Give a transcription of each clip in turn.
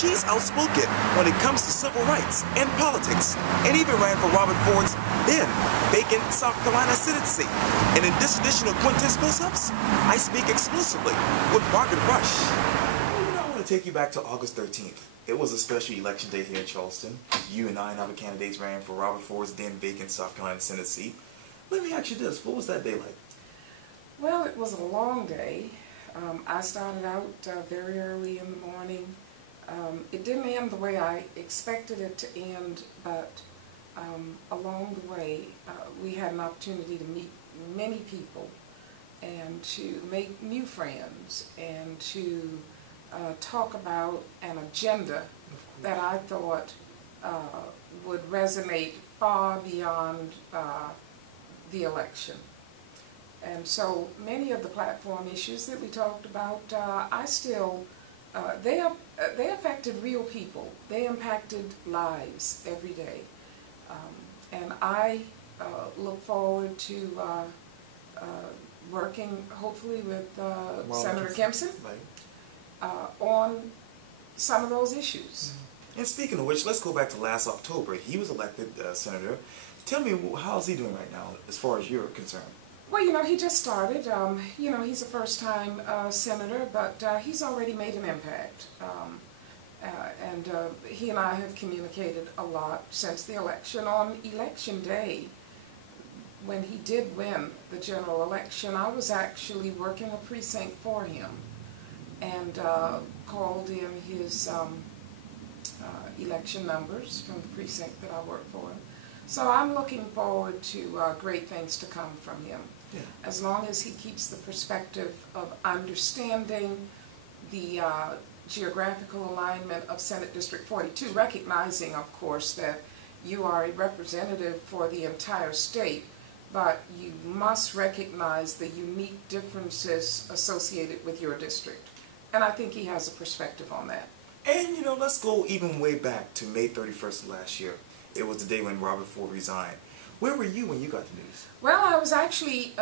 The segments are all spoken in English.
she's outspoken when it comes to civil rights and politics, and even ran for Robert Ford's then-vacant South Carolina Senate seat. And in this edition of Quintin's Close-Ups, I speak exclusively with Margaret Rush. I want to take you back to August 13th. It was a special election day here in Charleston. You and 9 other candidates ran for Robert Ford's then-vacant South Carolina Senate seat. Let me ask you this, what was that day like? Well, it was a long day. I started out very early in the morning. It didn't end the way I expected it to end, but along the way we had an opportunity to meet many people and to make new friends and to talk about an agenda that I thought would resonate far beyond the election. And so many of the platform issues that we talked about, they affected real people. They impacted lives every day. And I look forward to working, hopefully, with Senator Quintin on some of those issues. And speaking of which, let's go back to last October. He was elected senator. Tell me, how's he doing right now, as far as you're concerned? Well, you know, he just started. You know, he's a first-time senator, but he's already made an impact. He and I have communicated a lot since the election. On election day, when he did win the general election, I was actually working a precinct for him and called in his election numbers from the precinct that I work for. So I'm looking forward to great things to come from him. Yeah. As long as he keeps the perspective of understanding the geographical alignment of Senate District 42, recognizing, of course, that you are a representative for the entire state, but you must recognize the unique differences associated with your district. And I think he has a perspective on that. And, you know, let's go even way back to May 31st of last year. It was the day when Robert Ford resigned. Where were you when you got the news? Well, I was actually,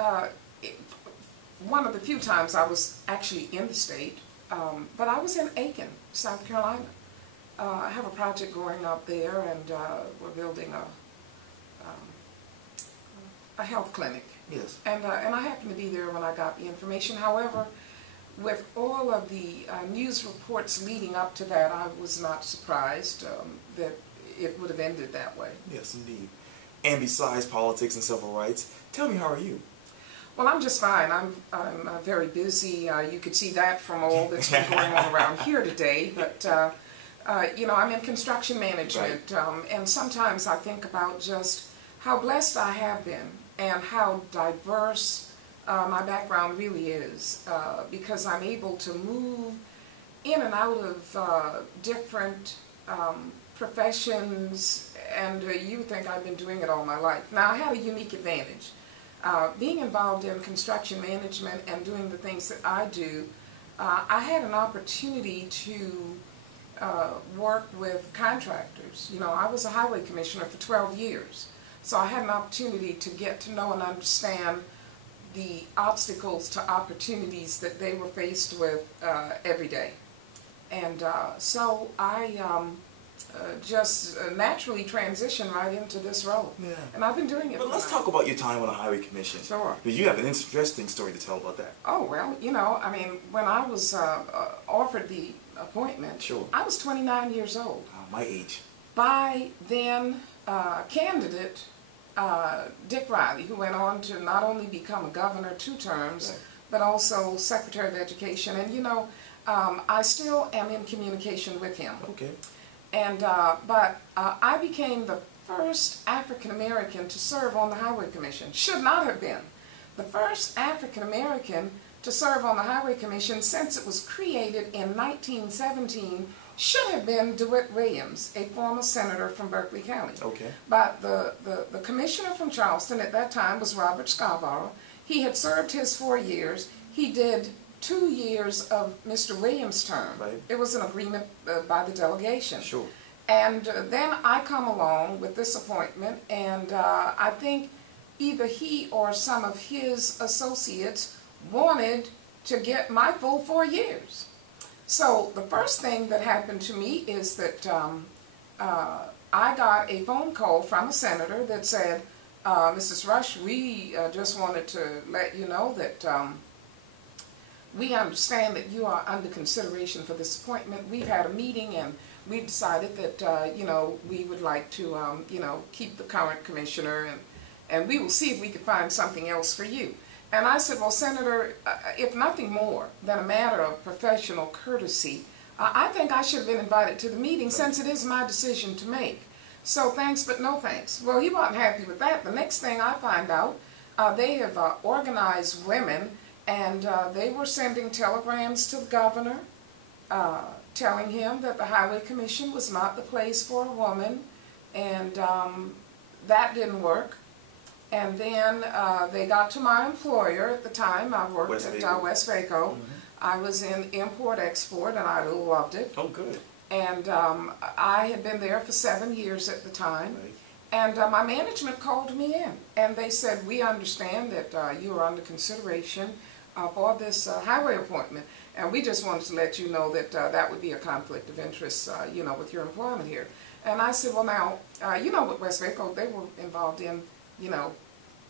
one of the few times I was actually in the state, but I was in Aiken, South Carolina. I have a project going up there, and we're building a health clinic. Yes. And I happened to be there when I got the information. However, with all of the news reports leading up to that, I was not surprised that it would have ended that way. Yes, indeed. And besides politics and civil rights, tell me, how are you? Well, I'm just fine. I'm very busy. You could see that from all that's been going on around here today. But you know, I'm in construction management, right. And sometimes I think about just how blessed I have been and how diverse my background really is, because I'm able to move in and out of different professions, and you think I've been doing it all my life. Now, I had a unique advantage. Being involved in construction management and doing the things that I do, I had an opportunity to work with contractors. You know, I was a highway commissioner for 12 years, so I had an opportunity to get to know and understand the obstacles to opportunities that they were faced with every day. And so I just naturally transitioned right into this role. Yeah. And I've been doing it. But let's talk about your time on the Highway Commission. Sure. Because you have an interesting story to tell about that. Oh, well, you know, I mean, when I was offered the appointment, sure, I was 29 years old. My age. By then candidate Dick Riley, who went on to not only become a governor 2 terms, right, but also Secretary of Education. And, you know, I still am in communication with him. Okay. And, but I became the first African-American to serve on the Highway Commission. Should not have been. The first African-American to serve on the Highway Commission since it was created in 1917 should have been DeWitt Williams, a former senator from Berkeley County. Okay. But the commissioner from Charleston at that time was Robert Scarborough. He had served his 4 years. He did 2 years of Mr. Williams' term. Right. It was an agreement by the delegation. Sure. And then I come along with this appointment, and I think either he or some of his associates wanted to get my full 4 years. So the first thing that happened to me is that I got a phone call from a senator that said, Mrs. Rush, we just wanted to let you know that we understand that you are under consideration for this appointment. We've had a meeting and we've decided that, you know, we would like to, you know, keep the current commissioner, and we will see if we can find something else for you. And I said, well, Senator, if nothing more than a matter of professional courtesy, I think I should have been invited to the meeting since it is my decision to make. So thanks, but no thanks. Well, he wasn't happy with that. The next thing I find out, they have organized women, and they were sending telegrams to the governor telling him that the Highway Commission was not the place for a woman, and that didn't work. And then they got to my employer at the time. I worked at Westvaco. I was in import-export, and I loved it. Oh, good. And I had been there for 7 years at the time. Right. And my management called me in, and they said, we understand that you are under consideration for this highway appointment, and we just wanted to let you know that that would be a conflict of interest, you know, with your employment here. And I said, well, now, you know, with Westvaco, they were involved in, you know,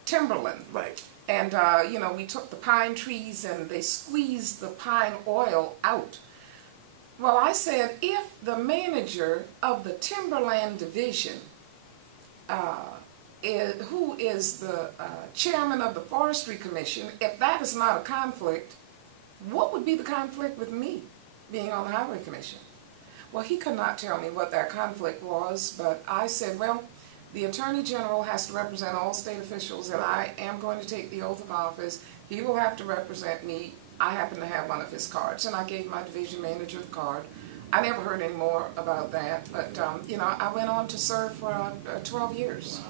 timberland. Right. And, you know, we took the pine trees and they squeezed the pine oil out. Well, I said, if the manager of the timberland division, who is the chairman of the Forestry Commission, if that is not a conflict, what would be the conflict with me being on the Highway Commission? Well, he could not tell me what that conflict was, but I said, well, the Attorney General has to represent all state officials, and I am going to take the oath of office. He will have to represent me. I happen to have one of his cards, and I gave my division manager the card. I never heard any more about that, but you know, I went on to serve for 12 years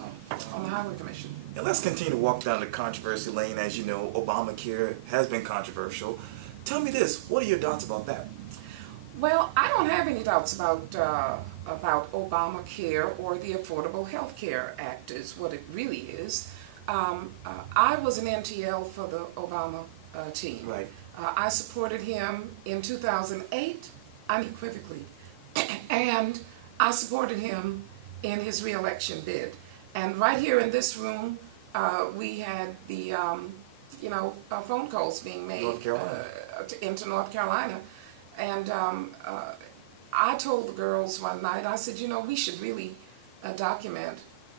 on the Highway Commission. And let's continue to walk down the controversy lane. As you know, Obamacare has been controversial. Tell me this, what are your thoughts about that? Well, I don't have any doubts about Obamacare or the Affordable Health Care Act is what it really is. I was an NTL for the Obama team. Right. I supported him in 2008 unequivocally, and I supported him in his re-election bid. And right here in this room, we had the you know, phone calls being made into North Carolina. And I told the girls one night, I said, you know, we should really document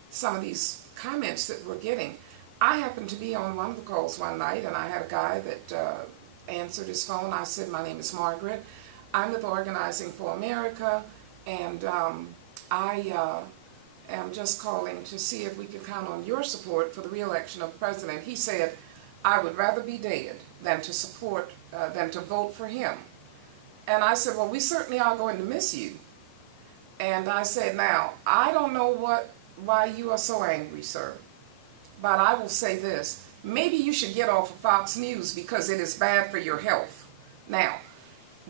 some of these comments that we're getting. I happened to be on one of the calls one night, and I had a guy that answered his phone. I said, my name is Margaret. I'm with Organizing for America, and I am just calling to see if we can count on your support for the re-election of the president. He said, I would rather be dead than to support, than to vote for him. And I said, well, we certainly are going to miss you. And I said, now, I don't know why you are so angry, sir, but I will say this. Maybe you should get off of Fox News because it is bad for your health. Now,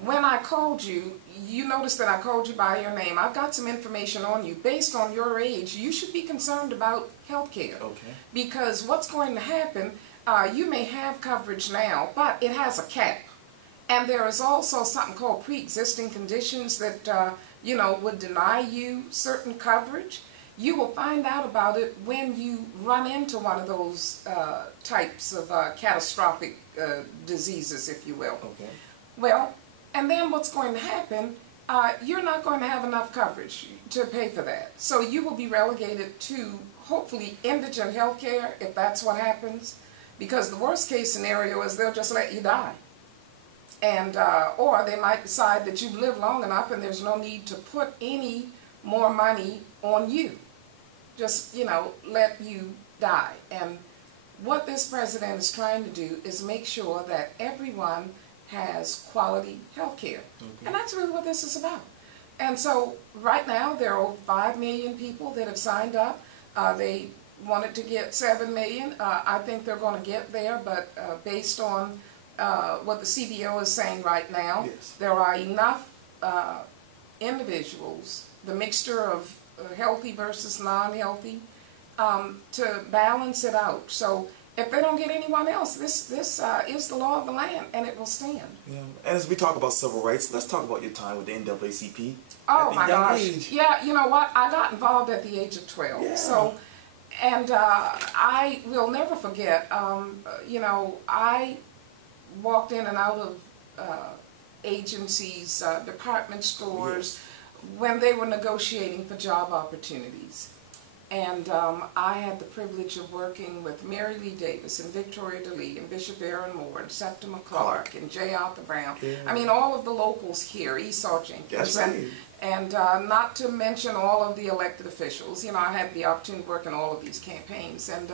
when I called you, you noticed that I called you by your name. I've got some information on you. Based on your age, you should be concerned about health care. Okay. Because what's going to happen, you may have coverage now, but it has a cap. And there is also something called pre-existing conditions that, you know, would deny you certain coverage. You will find out about it when you run into one of those types of catastrophic diseases, if you will. Okay. Well, and then what's going to happen, you're not going to have enough coverage to pay for that. So you will be relegated to, hopefully, indigent health care, if that's what happens, because the worst case scenario is they'll just let you die. And, or they might decide that you've lived long enough and there's no need to put any more money on you. Just, you know, let you die. And what this president is trying to do is make sure that everyone has quality health care. Okay. And that's really what this is about. And so right now there are over 5 million people that have signed up. They wanted to get 7 million. I think they're going to get there, but based on what the CBO is saying right now, yes, there are enough individuals, the mixture of healthy versus non-healthy, to balance it out. So if they don't get anyone else, this is the law of the land, and it will stand. Yeah. And as we talk about civil rights, let's talk about your time with the NAACP. Oh my gosh. Age. Yeah, you know what? I got involved at the age of 12. Yeah. So, and I will never forget, you know, I walked in and out of agencies, department stores, when they were negotiating for job opportunities. And I had the privilege of working with Mary Lee Davis and Victoria DeLee and Bishop Aaron Moore and Septima Clark and J. Arthur Brown. Yeah. I mean, all of the locals here, Esau Jenkins, and not to mention all of the elected officials. You know, I had the opportunity to work in all of these campaigns. And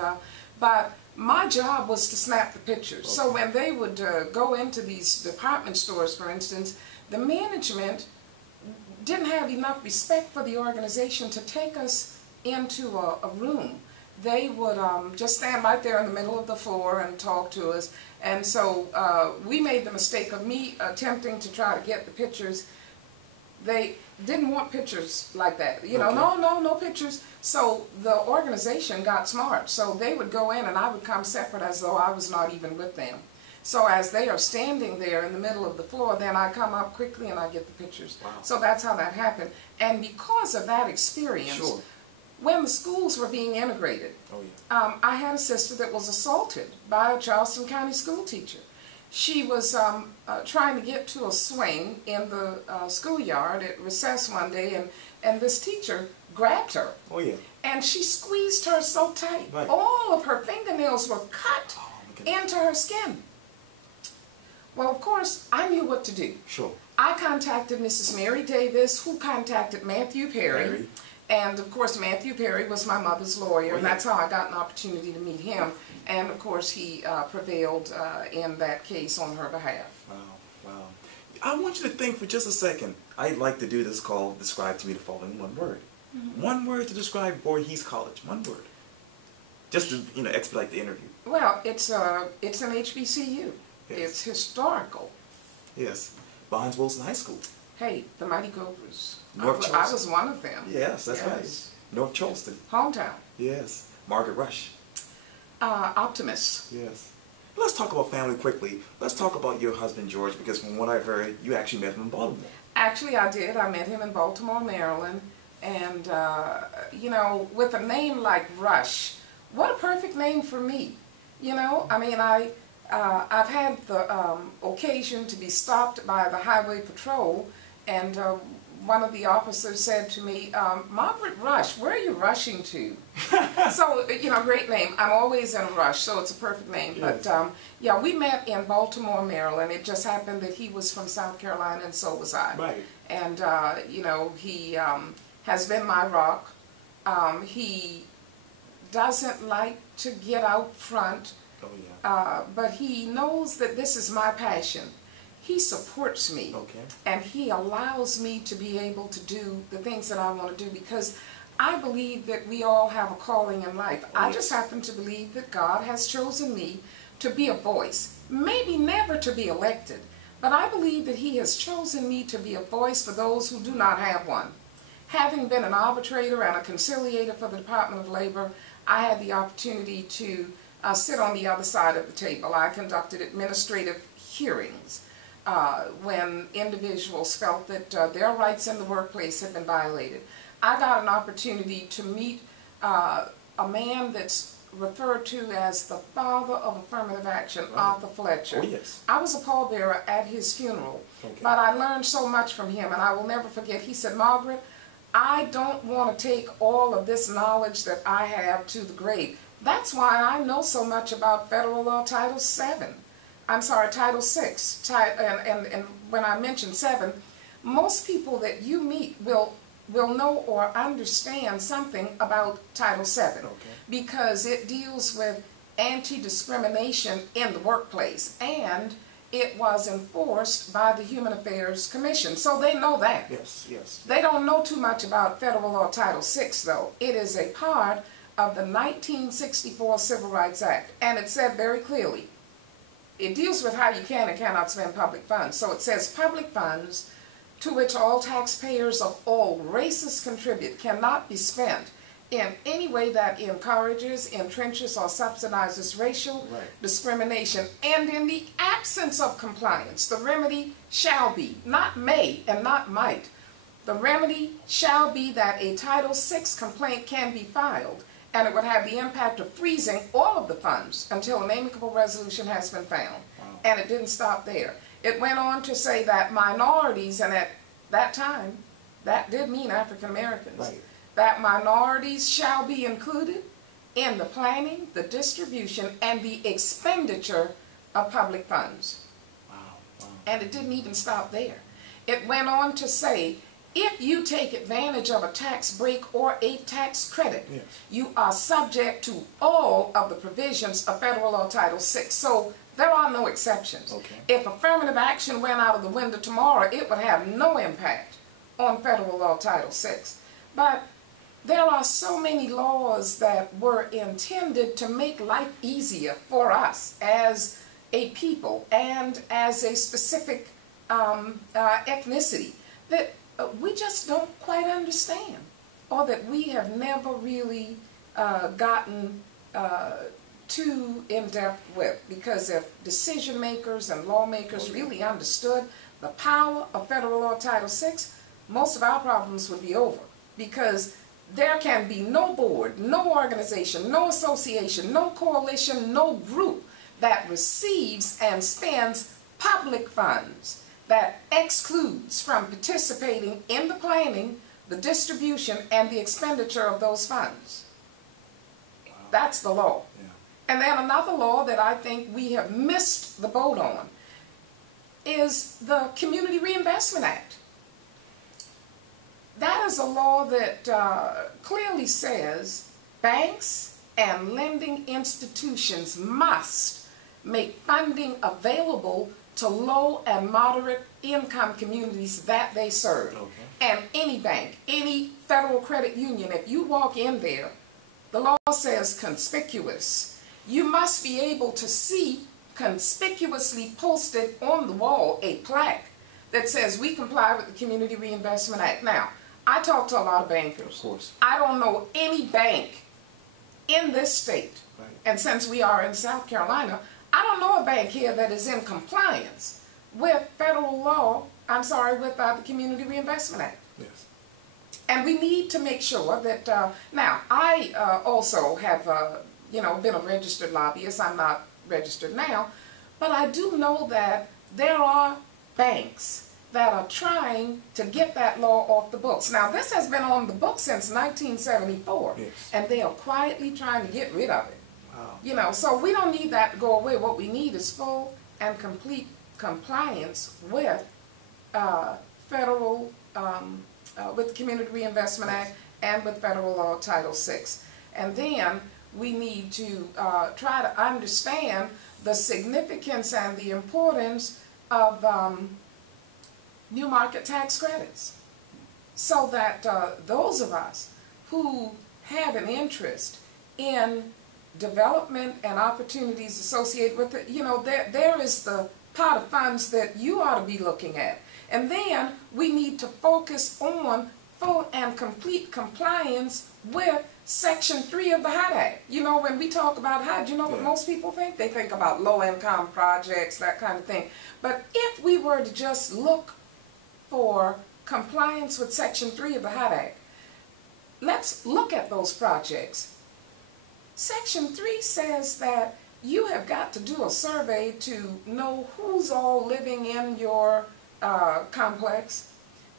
but my job was to snap the pictures. Okay. So when they would go into these department stores, for instance, the management didn't have enough respect for the organization to take us into a room. They would just stand right there in the middle of the floor and talk to us. And so we made the mistake of me attempting to try to get the pictures. They didn't want pictures like that. You know, no pictures. So the organization got smart. So they would go in and I would come separate as though I was not even with them. So as they are standing there in the middle of the floor, then I come up quickly and I get the pictures. Wow. So that's how that happened. And because of that experience, sure. When the schools were being integrated, I had a sister that was assaulted by a Charleston County school teacher. She was trying to get to a swing in the schoolyard at recess one day, and this teacher grabbed her. Oh, yeah. And she squeezed her so tight. Right. All of her fingernails were cut into her skin. Well, of course, I knew what to do. Sure. I contacted Mrs. Mary Davis, who contacted Matthew Perry. And of course, Matthew Perry was my mother's lawyer, and that's how I got an opportunity to meet him. And of course, he prevailed in that case on her behalf. Wow, wow. I want you to think for just a second. I'd like to do this called Describe to Me the Following one word. Mm-hmm. One word to describe Voorhees College. One word. Just to, you know, expedite the interview. Well, it's an HBCU. Yes. It's historical. Yes. Barnes Wilson High School. Hey, the Mighty Cobras. North I was one of them. Yes, that's right. North Charleston. Hometown. Yes. Margaret Rush. Optimist. Yes. Let's talk about family quickly. Let's talk about your husband, George, because from what I heard, you actually met him in Baltimore. Actually, I did. I met him in Baltimore, Maryland. And, you know, with a name like Rush, what a perfect name for me. You know, I mean, I've had the occasion to be stopped by the Highway Patrol, and one of the officers said to me, Margaret Rush, where are you rushing to? So, you know, great name. I'm always in a rush, so it's a perfect name. Yes. But, yeah, we met in Baltimore, Maryland. It just happened that he was from South Carolina, and so was I. Right. And, you know, he has been my rock. He doesn't like to get out front. Oh, yeah. But he knows that this is my passion. He supports me, and he allows me to be able to do the things that I want to do, because I believe that we all have a calling in life. I just happen to believe that God has chosen me to be a voice, maybe never to be elected, but I believe that he has chosen me to be a voice for those who do not have one. Having been an arbitrator and a conciliator for the Department of Labor, I had the opportunity to sit on the other side of the table. I conducted administrative hearings when individuals felt that their rights in the workplace had been violated. I got an opportunity to meet a man that's referred to as the father of affirmative action, Arthur Fletcher. Oh, yes. I was a pallbearer at his funeral, but I learned so much from him, and I will never forget. He said, Margaret, I don't want to take all of this knowledge that I have to the grave. That's why I know so much about federal law Title VII. I'm sorry, Title VI. And when I mention 7, most people that you meet will know or understand something about Title VII, because it deals with anti-discrimination in the workplace, and it was enforced by the Human Affairs Commission, so they know that. Yes, yes. They don't know too much about federal law Title VI, though. It is a part of the 1964 Civil Rights Act, and it said very clearly, it deals with how you can and cannot spend public funds. So it says public funds to which all taxpayers of all races contribute cannot be spent in any way that encourages, entrenches, or subsidizes racial discrimination. And in the absence of compliance, the remedy shall be, not may and not might, the remedy shall be that a Title VI complaint can be filed, and it would have the impact of freezing all of the funds until an amicable resolution has been found. Wow. And it didn't stop there. It went on to say that minorities, and at that time, that did mean African Americans, that minorities shall be included in the planning, the distribution, and the expenditure of public funds. Wow. Wow. And it didn't even stop there. It went on to say, if you take advantage of a tax break or a tax credit, you are subject to all of the provisions of Federal Law Title VI. So there are no exceptions. Okay. If affirmative action went out of the window tomorrow, it would have no impact on Federal Law Title VI. But there are so many laws that were intended to make life easier for us as a people and as a specific ethnicity that we just don't quite understand, or that we have never really gotten too in-depth with, because if decision makers and lawmakers really understood the power of Federal Law Title VI, most of our problems would be over, because there can be no board, no organization, no association, no coalition, no group that receives and spends public funds that excludes from participating in the planning, the distribution, and the expenditure of those funds. Wow. That's the law. Yeah. And then another law that I think we have missed the boat on is the Community Reinvestment Act. That is a law that clearly says banks and lending institutions must make funding available to low and moderate income communities that they serve. Okay. And any bank, any federal credit union, if you walk in there, the law says conspicuous. You must be able to see conspicuously posted on the wall a plaque that says we comply with the Community Reinvestment Act. Now, I talk to a lot of bankers. Of course. I don't know any bank in this state, and since we are in South Carolina, I don't know a bank here that is in compliance with federal law, with the Community Reinvestment Act. Yes. And we need to make sure that, now, I also have, been a registered lobbyist. I'm not registered now, but I do know that there are banks that are trying to get that law off the books. Now, this has been on the books since 1974, and they are quietly trying to get rid of it. Wow. So we don't need that to go away. What we need is full and complete compliance with federal, with the Community Reinvestment Act and with Federal Law Title VI. And then we need to try to understand the significance and the importance of new market tax credits, so that those of us who have an interest in development and opportunities associated with it, there is the pot of funds that you ought to be looking at. And then we need to focus on full and complete compliance with Section 3 of the HUD Act. When we talk about HUD, what most people think? They think about low-income projects, that kind of thing. But if we were to just look for compliance with Section 3 of the HUD Act, let's look at those projects. Section 3 says that you have got to do a survey to know who's all living in your complex,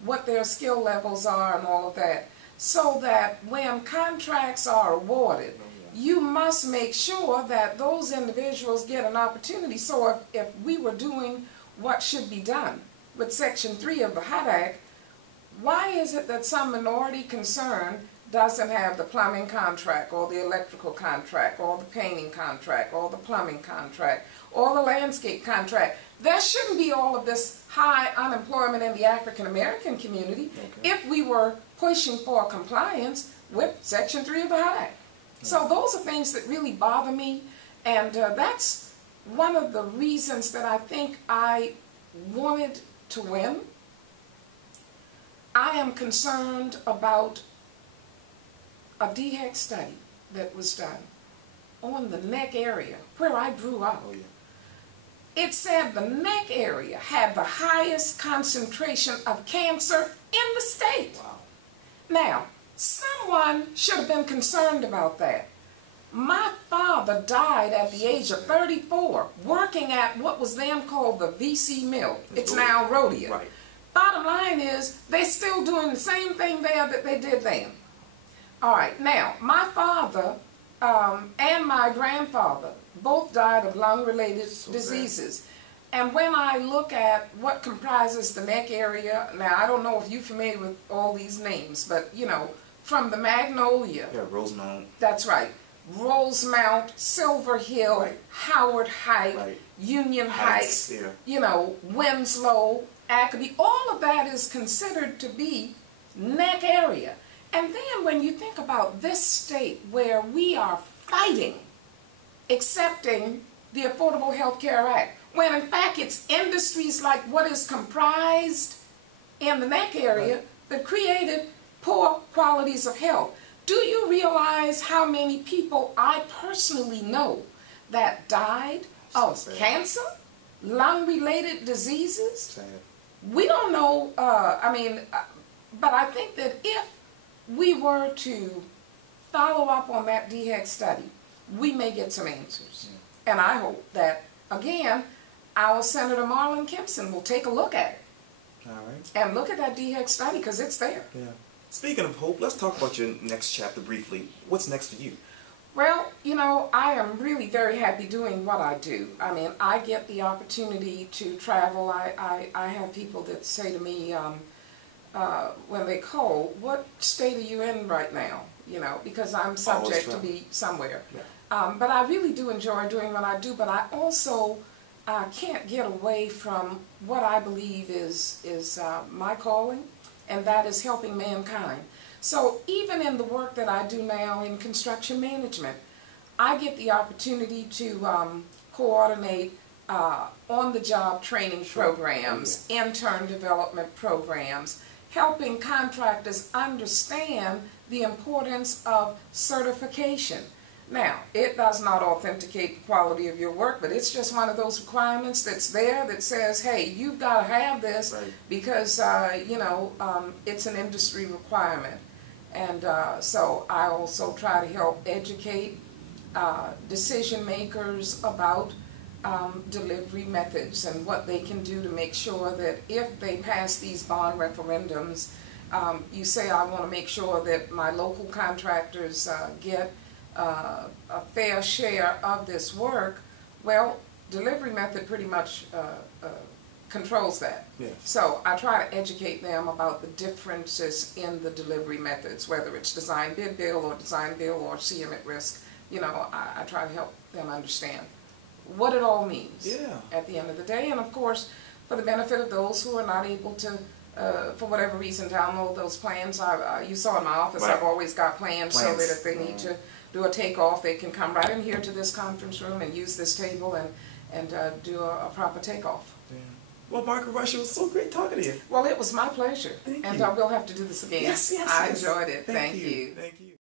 what their skill levels are and all of that, so that when contracts are awarded, you must make sure that those individuals get an opportunity. So if we were doing what should be done with Section 3 of the HUD Act, why is it that some minority concern doesn't have the plumbing contract or the electrical contract or the painting contract or the plumbing contract or the landscape contract? There shouldn't be all of this high unemployment in the African American community if we were pushing for compliance with Section 3 of the HUD Act. So those are things that really bother me, and that's one of the reasons that I think I wanted to win. I am concerned about a DHEC study that was done on the neck area where I grew up. Oh, yeah. It said the neck area had the highest concentration of cancer in the state. Wow. Now, someone should have been concerned about that. My father died at the age of 34, working at what was then called the VC Mill. It's now Rhodia. Right. Bottom line is, they're still doing the same thing there that they did then. All right, now, my father and my grandfather both died of lung-related diseases. And when I look at what comprises the neck area, now I don't know if you're familiar with all these names, but you know, from the Magnolia. Yeah, Rosemount. That's right. Rosemount, Silver Hill, Right. Howard Heights, Right. Union Heights, Yeah. you know, Winslow, Ackerby, all of that is considered to be neck area. And then when you think about this state where we are fighting accepting the Affordable Health Care Act, when in fact it's industries like what is comprised in the neck area that created poor qualities of health. Do you realize how many people I personally know that died of cancer, lung-related diseases? Sad. We don't know, but I think that if we were to follow up on that DHEC study, we may get some answers. Yeah. And I hope that, again, our Senator Marlon Kimpson will take a look at it. All right. And look at that DHEC study, because it's there. Yeah. Speaking of hope, let's talk about your next chapter briefly. What's next for you? Well, you know, I am really very happy doing what I do. I mean, I get the opportunity to travel. I have people that say to me when they call, what state are you in right now? You know, because I'm subject to be somewhere. Yeah. But I really do enjoy doing what I do, but I also can't get away from what I believe is my calling, and that is helping mankind. So even in the work that I do now in construction management, I get the opportunity to coordinate on-the-job training programs, intern development programs, helping contractors understand the importance of certification. Now, it does not authenticate the quality of your work, but it's just one of those requirements that's there that says, hey, you've got to have this because, you know, it's an industry requirement. And so I also try to help educate decision makers about delivery methods and what they can do to make sure that if they pass these bond referendums, you say, I want to make sure that my local contractors get a fair share of this work. Well, delivery method pretty much controls that. Yes. So I try to educate them about the differences in the delivery methods, whether it's design bid bill or CM at risk. You know, I try to help them understand what it all means at the end of the day. And of course, for the benefit of those who are not able to, for whatever reason, download those plans. You saw in my office, I've always got plans so that if they need to do a takeoff, they can come right in here to this conference room and use this table and do a proper takeoff. Yeah. Well, Margaret Rush, it was so great talking to you. Well, it was my pleasure. Thank you. And we'll have to do this again. Yes, yes, I enjoyed it. Thank you. Thank you.